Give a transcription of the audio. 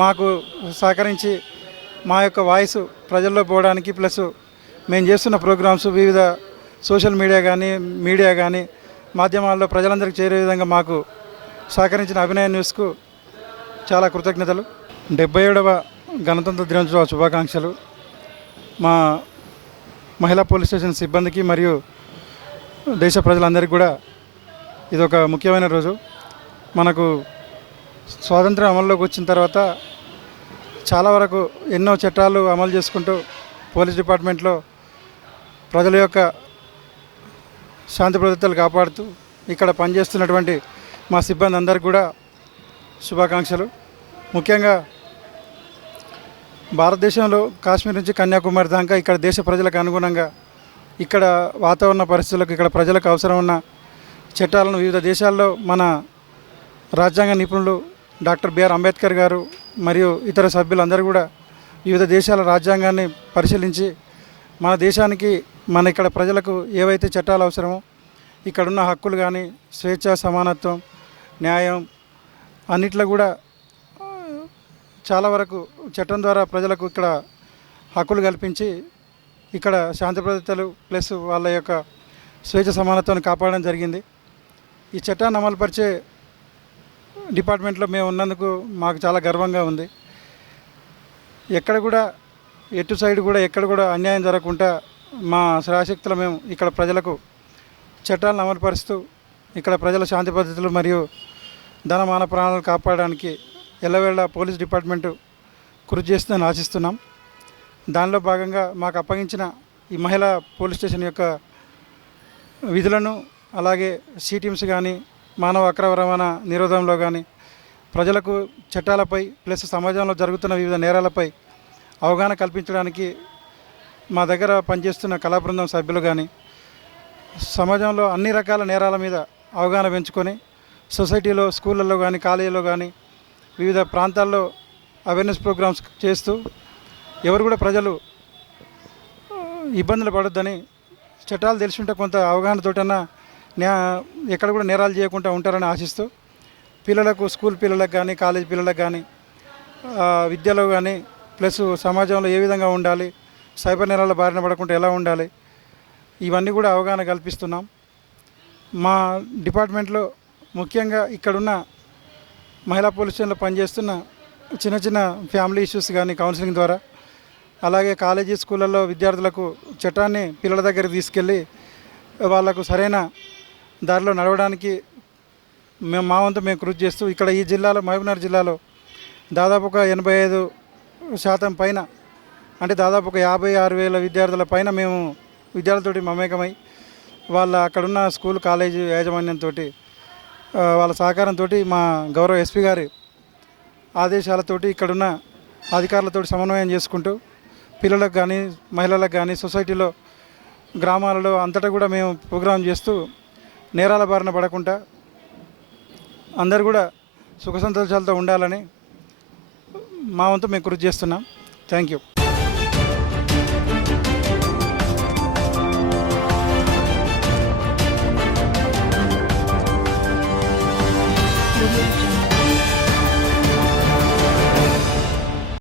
మాకు సహకరించి మా యొక్క వాయిస్ ప్రజల్లో పోవడానికి ప్లస్ మేము చేస్తున్న ప్రోగ్రామ్స్ వివిధ సోషల్ మీడియా కానీ మీడియా కానీ మాధ్యమాల్లో ప్రజలందరికీ చేరే విధంగా మాకు సహకరించిన అభినయ న్యూస్కు చాలా కృతజ్ఞతలు. డెబ్బై ఏడవ గణతంత్ర దినోత్సవ శుభాకాంక్షలు మా మహిళా పోలీస్ స్టేషన్ సిబ్బందికి మరియు దేశ ప్రజలందరికీ కూడా ఇది ఒక ముఖ్యమైన రోజు. మనకు స్వాతంత్రం అమల్లోకి వచ్చిన తర్వాత చాలా వరకు ఎన్నో చట్టాలు అమలు చేసుకుంటూ పోలీస్ డిపార్ట్మెంట్లో ప్రజల యొక్క శాంతి భద్రతలు కాపాడుతూ ఇక్కడ పనిచేస్తున్నటువంటి మా సిబ్బంది అందరికీ కూడా శుభాకాంక్షలు. ముఖ్యంగా భారతదేశంలో కాశ్మీర్ నుంచి కన్యాకుమారి దాకా ఇక్కడ దేశ ప్రజలకు అనుగుణంగా ఇక్కడ వాతావరణ పరిస్థితులకు ఇక్కడ ప్రజలకు అవసరం ఉన్న చట్టాలను వివిధ దేశాల్లో మన రాజ్యాంగ నిపుణులు డాక్టర్ బిఆర్ అంబేద్కర్ గారు మరియు ఇతర సభ్యులందరూ కూడా వివిధ దేశాల రాజ్యాంగాన్ని పరిశీలించి మన దేశానికి మన ఇక్కడ ప్రజలకు ఏవైతే చట్టాలు అవసరమో ఇక్కడున్న హక్కులు కానీ స్వేచ్ఛ సమానత్వం న్యాయం అన్నిట్లో కూడా చాలా వరకు చట్టం ద్వారా ప్రజలకు ఇక్కడ హక్కులు కల్పించి ఇక్కడ శాంతి భద్రతలు ప్లస్ వాళ్ళ యొక్క స్వేచ్ఛ సమానత్వాన్ని కాపాడడం జరిగింది. ఈ చట్టాన్ని అమలుపరిచే డిపార్ట్మెంట్లో మేము ఉన్నందుకు మాకు చాలా గర్వంగా ఉంది. ఎక్కడ కూడా ఎటు సైడ్ కూడా ఎక్కడ కూడా అన్యాయం జరగకుండా మా శ్రాశక్తులు మేము ఇక్కడ ప్రజలకు చట్టాలను అమలుపరుస్తూ ఇక్కడ ప్రజల శాంతి పద్ధతులు మరియు ధన మాన ప్రాణాలను కాపాడడానికి ఎల్లవేళ పోలీస్ డిపార్ట్మెంటు కృషి చేస్తుందని ఆశిస్తున్నాం. దానిలో భాగంగా మాకు అప్పగించిన ఈ మహిళా పోలీస్ స్టేషన్ యొక్క విధులను అలాగే సిటీమ్స్ కానీ మానవ అక్రమ రవాణా నిరోధంలో కానీ ప్రజలకు చట్టాలపై ప్లస్ సమాజంలో జరుగుతున్న వివిధ నేరాలపై అవగాహన కల్పించడానికి మా దగ్గర పనిచేస్తున్న కళా బృందం సభ్యులు కానీ సమాజంలో అన్ని రకాల నేరాల మీద అవగాహన పెంచుకొని సొసైటీలో స్కూళ్ళల్లో కానీ కాలేజీలో కానీ వివిధ ప్రాంతాల్లో అవేర్నెస్ ప్రోగ్రామ్స్ చేస్తూ ఎవరు కూడా ప్రజలు ఇబ్బందులు పడొద్దని చట్టాలు తెలిసి ఉంటే కొంత అవగాహనతోటన్నా న్యా ఎక్కడ కూడా నేరాలు చేయకుండా ఉంటారని ఆశిస్తూ పిల్లలకు స్కూల్ పిల్లలకు కానీ కాలేజ్ పిల్లలకు కానీ విద్యలో కానీ ప్లస్ సమాజంలో ఏ విధంగా ఉండాలి సైబర్ నేరాల బారిన పడకుండా ఎలా ఉండాలి ఇవన్నీ కూడా అవగాహన కల్పిస్తున్నాం. మా డిపార్ట్మెంట్లో ముఖ్యంగా ఇక్కడున్న మహిళా పోలీస్ స్టేషన్లో పనిచేస్తున్న చిన్న చిన్న ఫ్యామిలీ ఇష్యూస్ కానీ కౌన్సిలింగ్ ద్వారా అలాగే కాలేజీ స్కూళ్ళల్లో విద్యార్థులకు చట్టాన్ని పిల్లల దగ్గర తీసుకెళ్ళి వాళ్ళకు సరైన దారిలో నడవడానికి మేము మా వంతు మేము కృషి చేస్తూ ఇక్కడ ఈ జిల్లాలో మహబూబ్నగర్ జిల్లాలో దాదాపు ఒక ఎనభై ఐదు శాతం పైన అంటే దాదాపు ఒక యాభై ఆరు వేల విద్యార్థుల పైన మేము విద్యార్థులతో మమేకమై వాళ్ళ అక్కడున్న స్కూల్ కాలేజీ యాజమాన్యంతో వాళ్ళ సహకారంతో మా గౌరవ ఎస్పీ గారి ఆదేశాలతోటి ఇక్కడున్న అధికారులతో సమన్వయం చేసుకుంటూ పిల్లలకు కానీ మహిళలకు కానీ సొసైటీలో గ్రామాలలో అంతటా కూడా మేము ప్రోగ్రాం చేస్తూ నేరాల బారిన పడకుండా అందరు కూడా సుఖ సంతోషాలతో ఉండాలని మా వంతు మేము కృషి చేస్తున్నాం థ్యాంక్ యూ